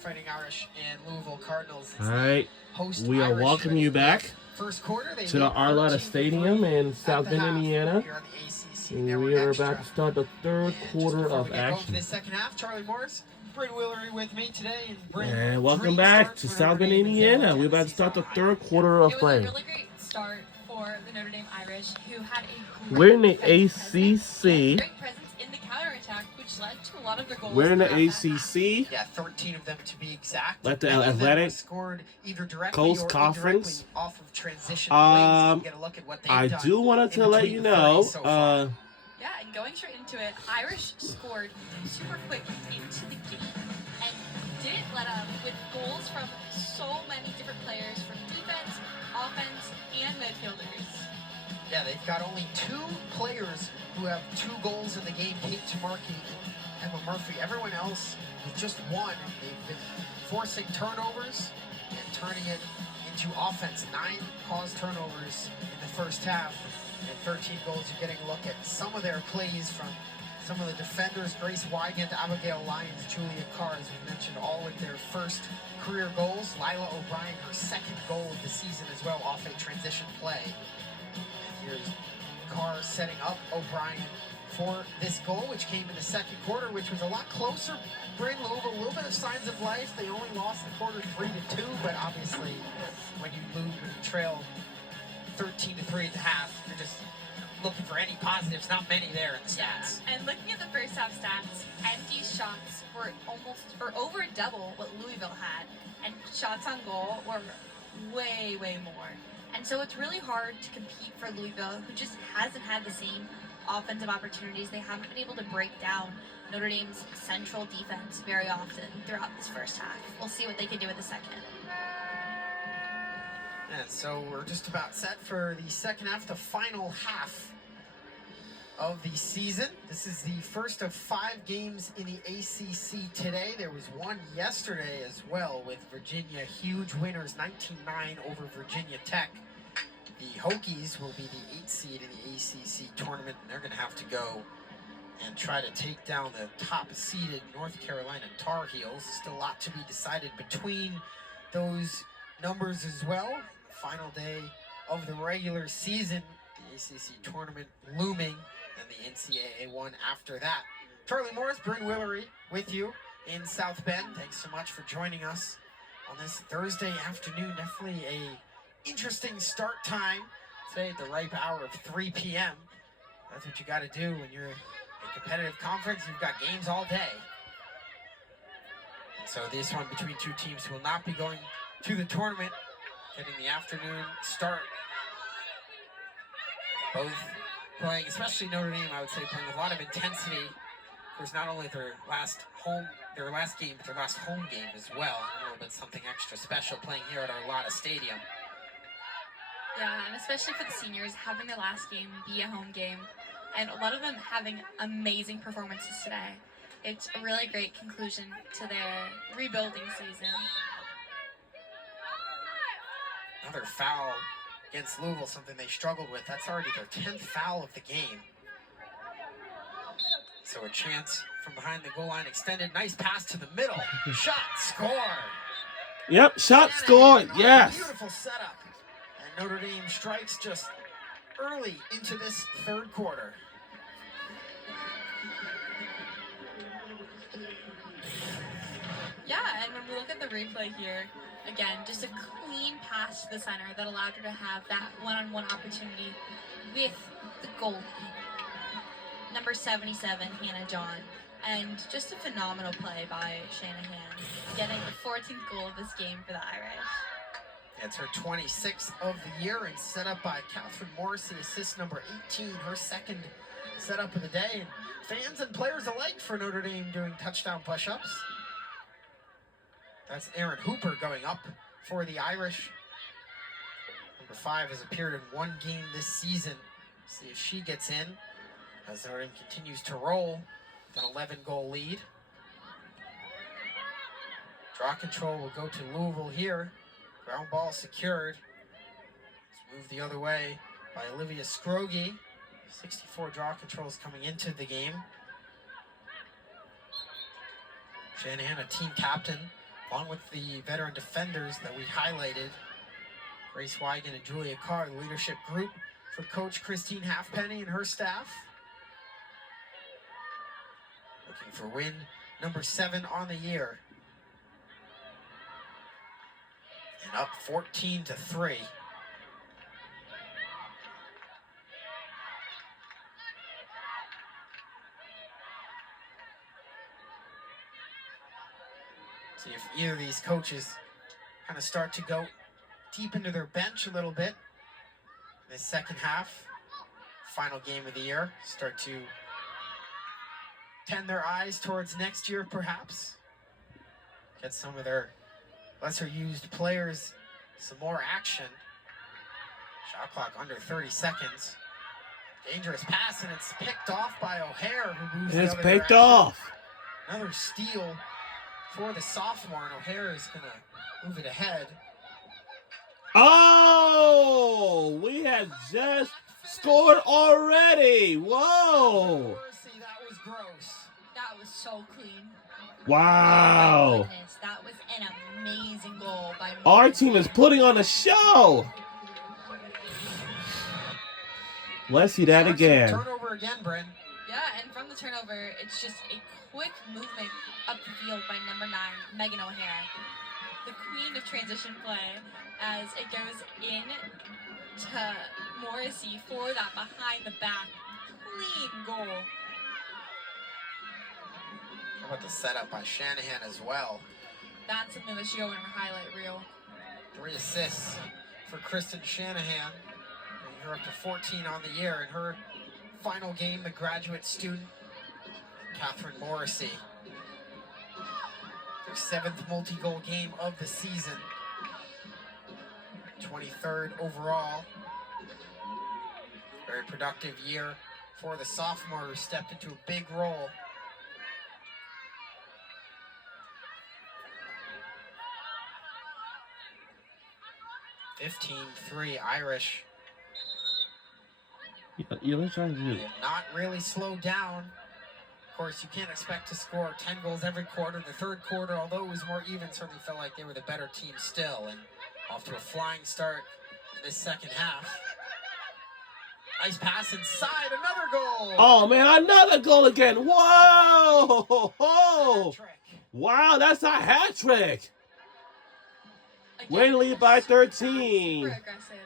Fighting Irish and Louisville Cardinals. All right, we are welcoming you back to the Arlotta Stadium in South Bend, Indiana. And we are about to start the third quarter of action. The second half, Charlie Morris, Bryn Willery with me today, and welcome back to South Bend, Indiana. We're about to start the third quarter of play. It was a really great start for the Notre Dame Irish, who had a We're in the ACC. Great presence in the counterattack, which led to a lot of their goals. We're in the ACC. Yeah, 13 of them to be exact. Let the Athletic scored either directly Coast or Conference. Off of transition plays. Get a look at what I do want to let you know. Yeah, and going straight into it, Irish scored super quick into the game and didn't let up with goals from so many different players from defense, offense, and midfielders. Yeah, they've got only two players who have 2 goals in the game, Kate Tamarki and Emma Murphy. Everyone else with just one. They've been forcing turnovers and turning it into offense. 9 caused turnovers in the first half and 13 goals. You're getting a look at some of their plays from some of the defenders. Grace Wygant, Abigail Lyons, Julia Carr, as we mentioned, all with their first career goals. Lila O'Brien, her second goal of the season as well, off a transition play. Here's Carr setting up O'Brien for this goal, which came in the second quarter, which was a lot closer. Bryn, Louisville, a little bit of signs of life. They only lost the quarter 3-2, but obviously when you trail 13-3 at the half, you're just looking for any positives. Not many there in the stats. Yeah. And looking at the first half stats, empty shots were over double what Louisville had, and shots on goal were way more. And so it's really hard to compete for Louisville, who just hasn't had the same offensive opportunities. They haven't been able to break down Notre Dame's central defense very often throughout this first half. We'll see what they can do with the second. And so we're just about set for the second half, the final half of the season. This is the first of 5 games in the ACC today. There was one yesterday as well with Virginia. Huge winners, 19-9 over Virginia Tech. The Hokies will be the 8th seed in the ACC tournament, and they're going to have to go and try to take down the top-seeded North Carolina Tar Heels. Still a lot to be decided between those numbers as well. Final day of the regular season, the ACC tournament looming, and the NCAA one after that. Charlie Morris, Bryn Willery with you in South Bend. Thanks so much for joining us on this Thursday afternoon. Definitely a interesting start time today at the ripe hour of 3 p.m. That's what you got to do when you're a competitive conference. You've got games all day. So this one between two teams who will not be going to the tournament, getting the afternoon start. Both playing, especially Notre Dame, I would say, playing with a lot of intensity. Of course, not only their last game, but their last home game as well. A little bit something extra special playing here at Arlotta Stadium. Yeah, and especially for the seniors, having their last game be a home game, and a lot of them having amazing performances today. It's a really great conclusion to their rebuilding season. Another foul against Louisville, something they struggled with. That's already their 10th foul of the game. So a chance from behind the goal line extended. Nice pass to the middle. Shot, score. Yep, shot, score, yes. Beautiful setup. And Notre Dame strikes just early into this third quarter. Yeah, and when we look at the replay here, again, just a clean pass to the center that allowed her to have that one-on-one opportunity with the goalie, number 77, Hannah John. And just a phenomenal play by Shanahan, getting the 14th goal of this game for the Irish. It's her 26th of the year and set up by Catherine Morrissey, assist number 18, her second setup of the day. And fans and players alike for Notre Dame doing touchdown push-ups. That's Erin Hooper going up for the Irish. Number 5 has appeared in 1 game this season. See if she gets in as Notre Dame continues to roll with an 11-goal lead. Draw control will go to Louisville here. Ground ball secured. It's moved the other way by Olivia Scroggie. 64 draw controls coming into the game. Shanahan, a team captain, along with the veteran defenders that we highlighted, Grace Wigan and Julia Carr, the leadership group for Coach Christine Halfpenny and her staff. Looking for win number 7 on the year. And up 14-3. See if either of these coaches kind of start to go deep into their bench a little bit. This second half, final game of the year, start to tend their eyes towards next year perhaps. Get some of their lesser used players some more action. Shot clock under 30 seconds. Dangerous pass, and it's picked off by O'Hare, who moves the other direction. It's picked off. Another steal for the sophomore, and O'Hare is going to move it ahead. Oh, we have just scored already. Whoa. That was gross. That was so clean. Wow. Oh my goodness, that was an amazing goal by Our Morrissey. team is putting on a show. Let's see that again. Turnover again, Bryn. Yeah, and from the turnover, it's just a quick movement up the field by number 9, Megan O'Hare. The queen of transition play, as it goes in to Morrissey for that behind the back clean goal. How about the setup by Shanahan as well? That's something that should go in her highlight reel. 3 assists for Kristen Shanahan. Bringing her up to 14 on the year. In her final game, the graduate student, Catherine Morrissey. Their 7th multi-goal game of the season. 23rd overall. Very productive year for the sophomore who stepped into a big role. (15-3) Irish. You're trying to do. They have not really slowed down. Of course, you can't expect to score 10 goals every quarter. The third quarter, although it was more even, certainly felt like they were the better team still. And off to a flying start in this second half. Nice pass inside, another goal. Oh man, another goal again! Whoa! Hat-trick. Wow, that's a hat trick. Again, Way to lead by 13. Super aggressive,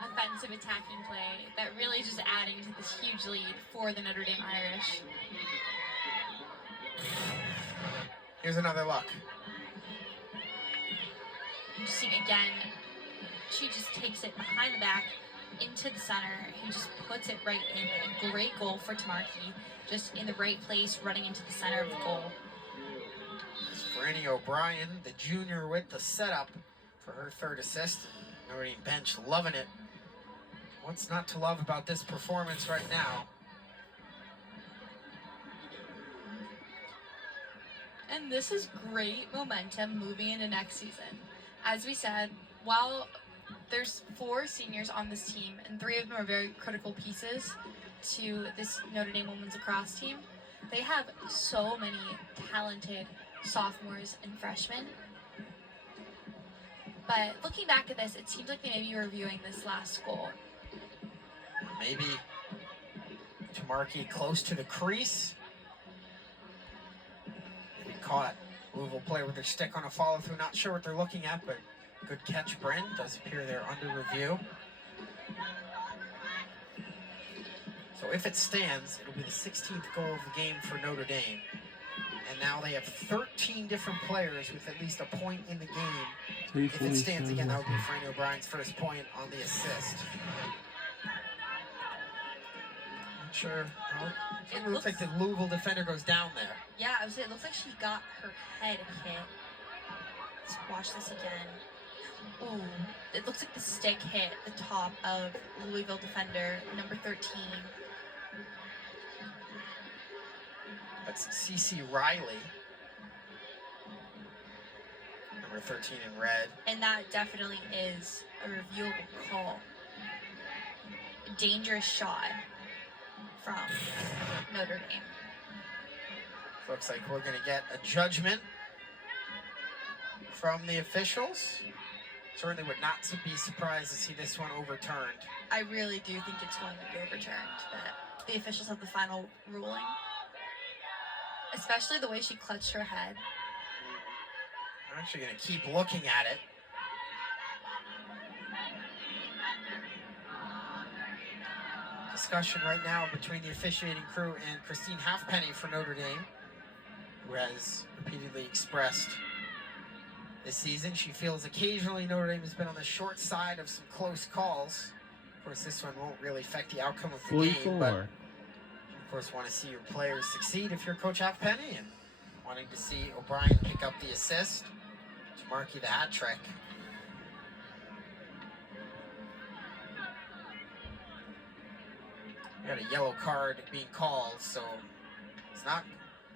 offensive attacking play that really just adding to this huge lead for the Notre Dame Irish. Here's another look. Interesting again, she just takes it behind the back into the center. He just puts it right in. A great goal for Tamarki, just in the right place, running into the center of the goal. It's Franny O'Brien, the junior, with the setup for her 3rd assist. Notre Dame bench loving it. What's not to love about this performance right now? And this is great momentum moving into next season. As we said, while there's 4 seniors on this team, and 3 of them are very critical pieces to this Notre Dame women's lacrosse team, they have so many talented sophomores and freshmen. But looking back at this, it seems like they may be reviewing this last goal. Maybe Tamarki close to the crease. Maybe caught Louisville player with their stick on a follow through. Not sure what they're looking at, but good catch, Bryn. Does appear they're under review. So if it stands, it'll be the 16th goal of the game for Notre Dame. And now they have 13 different players with at least a point in the game. If it stands again, that would be Franny O'Brien's first point on the assist. Not sure. It looks like the Louisville defender goes down there. Yeah, I would say it looks like she got her head hit. Let's watch this again. Ooh, it looks like the stick hit the top of Louisville defender, number 13. That's CeCe Riley. Number 13 in red. And that definitely is a reviewable call. A dangerous shot from Notre Dame. Looks like we're going to get a judgment from the officials. Certainly would not be surprised to see this one overturned. I really do think it's going to be overturned, but the officials have the final ruling. Especially the way she clutched her head. I'm actually going to keep looking at it. Discussion right now between the officiating crew and Christine Halfpenny for Notre Dame, who has repeatedly expressed this season she feels occasionally Notre Dame has been on the short side of some close calls. Of course, this one won't really affect the outcome of the game, but you, of course, want to see your players succeed if you're Coach Halfpenny, and wanting to see O'Brien pick up the assist to Markey the hat trick. We got a yellow card being called, so it's not.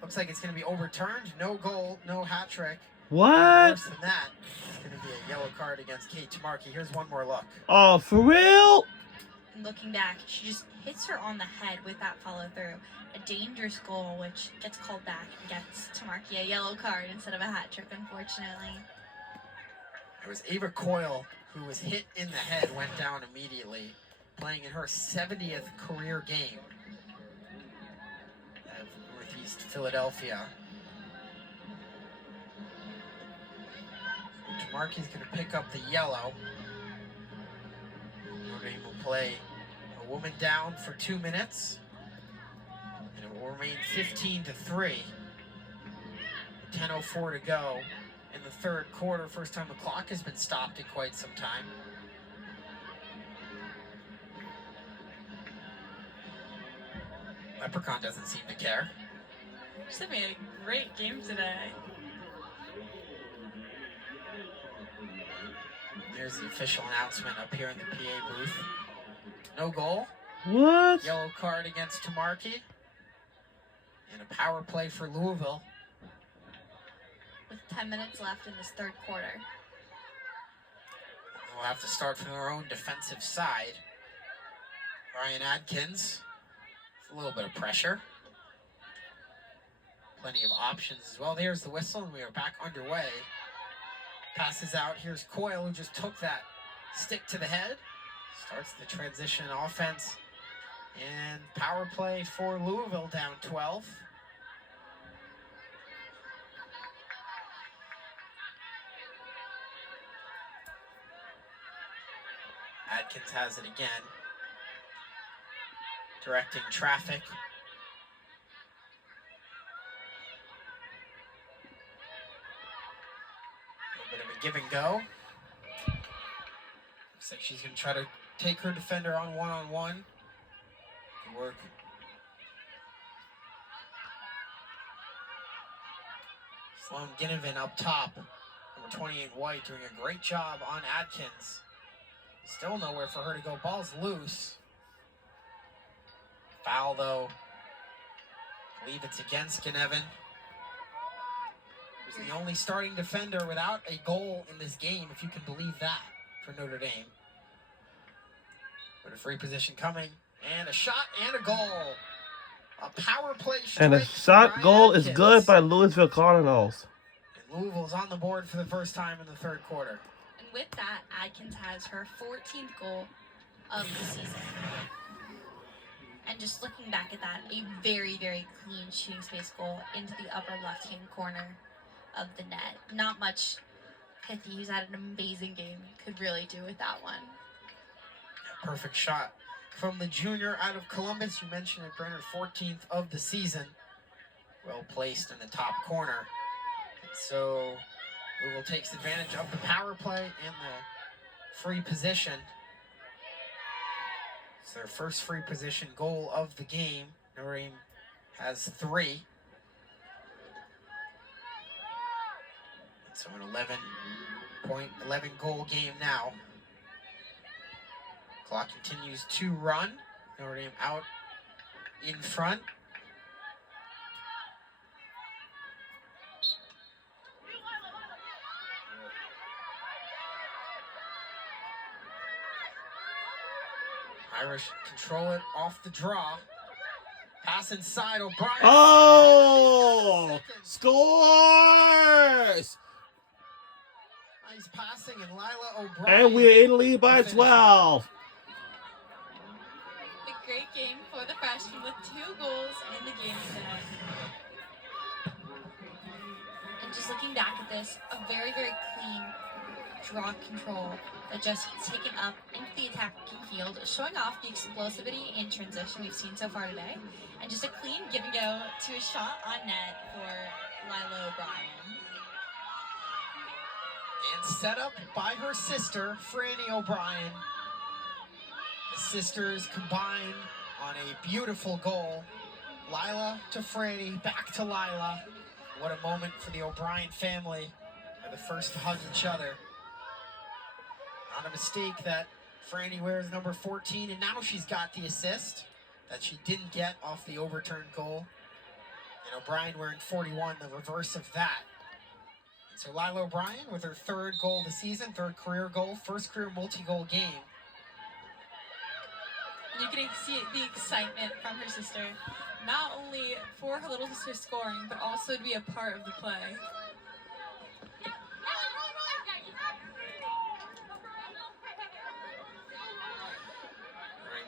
Looks like it's going to be overturned. No goal, no hat trick. What? Worse than that, it's going to be a yellow card against Kate Tamarki. Here's one more look. Oh, for real? And looking back, she just hits her on the head with that follow through. A dangerous goal, which gets called back and gets Tamarki a yellow card instead of a hat trick, unfortunately. It was Ava Coyle who was hit in the head, went down immediately, playing in her 70th career game of Northeast Philadelphia. Tamarki's going to pick up the yellow. Notre Dame will play a woman down for 2 minutes. And it will remain 15-3. 10:04 to go in the third quarter. First time the clock has been stopped in quite some time. Leprechaun doesn't seem to care. She's having a great game today. There's the official announcement up here in the PA booth. No goal. What? Yellow card against Tamarki. And a power play for Louisville. With 10 minutes left in this third quarter. We'll have to start from their own defensive side. Ryan Adkins. A little bit of pressure. Plenty of options as well. There's the whistle, and we are back underway. Passes out. Here's Coyle, who just took that stick to the head. Starts the transition offense. And power play for Louisville, down 12. Adkins has it again. Directing traffic. A little bit of a give and go. Looks like she's going to try to take her defender on one-on-one. Good work. Sloan Ginnivan up top. Number 28 White doing a great job on Adkins. Still nowhere for her to go. Ball's loose. Foul, though. I believe it's against Ginnivan. Who's the only starting defender without a goal in this game, if you can believe that, for Notre Dame. But a free position coming. And a shot and a goal. A power play strike. And a shot goal is good by Louisville Cardinals. And Louisville's on the board for the first time in the third quarter. And with that, Adkins has her 14th goal of the season. And just looking back at that, a very, very clean shooting space goal into the upper left-hand corner of the net. Not much Pithy, who's had an amazing game, could really do with that one. Perfect shot from the junior out of Columbus. You mentioned it, Brenner, 14th of the season. Well placed in the top corner. And so Louisville takes advantage of the power play and the free position. It's their first free position goal of the game. Notre Dame has 3. So an 11 goal game now. Clock continues to run. Notre Dame out in front. Irish control it off the draw. Pass inside, O'Brien. Oh! Scores! Nice passing, and Lila O'Brien. And we're in lead by 12. A great game for the freshman with 2 goals in the game today. And just looking back at this, a very, very clean draw control that just taken up into the attacking field, showing off the explosivity in transition we've seen so far today. And just a clean give and go to a shot on net for Lila O'Brien. And set up by her sister, Franny O'Brien. The sisters combine on a beautiful goal. Lila to Franny, back to Lila. What a moment for the O'Brien family. They're the first to hug each other. Not a mistake that Franny wears number 14, and now she's got the assist that she didn't get off the overturned goal. And O'Brien wearing 41, the reverse of that. So Lila O'Brien with her 3rd goal of the season, 3rd career goal, 1st career multi-goal game. You can see the excitement from her sister, not only for her little sister scoring, but also to be a part of the play.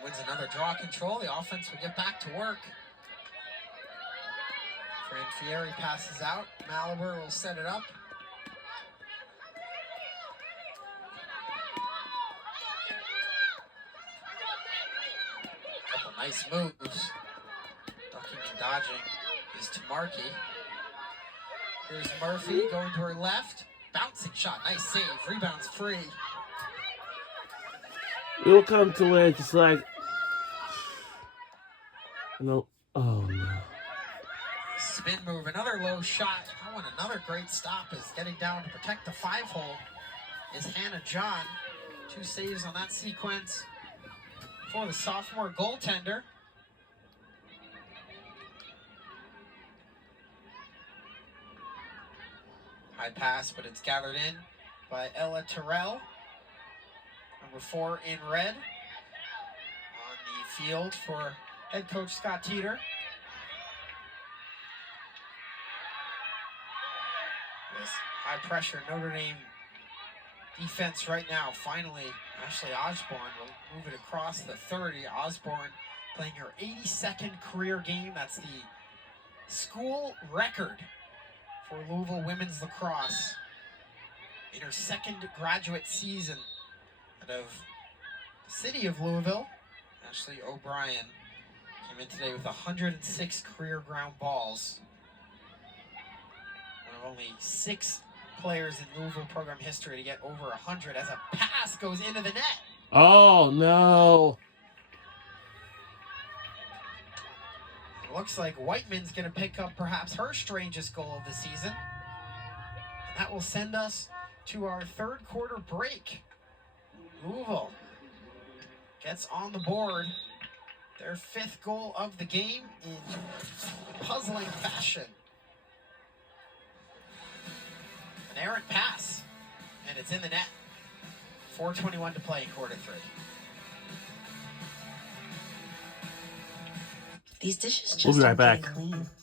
Wins another draw control. The offense will get back to work. Fran Fieri passes out. Malibu will set it up. Couple nice moves. Ducking and dodging is to Markey. Here's Murphy going to her left. Bouncing shot. Nice save. Rebounds free. We'll come to where it's just like, no, oh no. Spin move, another low shot. Oh, and another great stop is getting down to protect the 5-hole is Hannah John. 2 saves on that sequence for the sophomore goaltender. High pass, but it's gathered in by Ella Terrell. Number 4 in red on the field for head coach Scott Teeter. This high pressure Notre Dame defense right now. Finally, Ashley Osborne will move it across the 30. Osborne playing her 82nd career game. That's the school record for Louisville women's lacrosse in her 2nd graduate season out of the city of Louisville. Ashley O'Brien came in today with 106 career ground balls. One of only 6 players in Louisville program history to get over 100 as a pass goes into the net. Oh, no. It looks like Whiteman's going to pick up perhaps her strangest goal of the season. And that will send us to our 3rd quarter break. Louisville gets on the board their 5th goal of the game in puzzling fashion. An errant pass, and it's in the net. 4:21 to play in quarter 3. These dishes just We'll be right aren't getting back. clean.